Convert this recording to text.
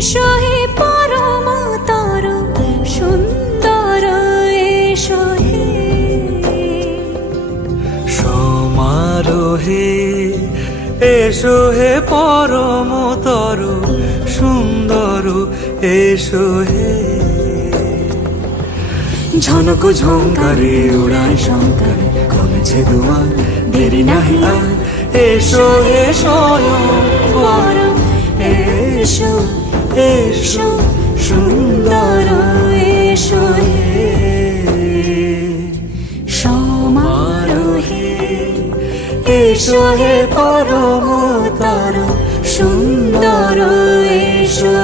এসো হে পরমতর সুন্দর এসো হে সমারোহে এসো হে পরমতর সুন্দর এসো হে ঝনক ঝঙ্কারে উড়ায় শঙ্কারে খুলেছে দুয়ার দেরি নাহি আর এসো হে স্বয়ং এসো এসো সুন্দর এসো হে সমারোহে এসো হে পরমতর সুন্দর এসো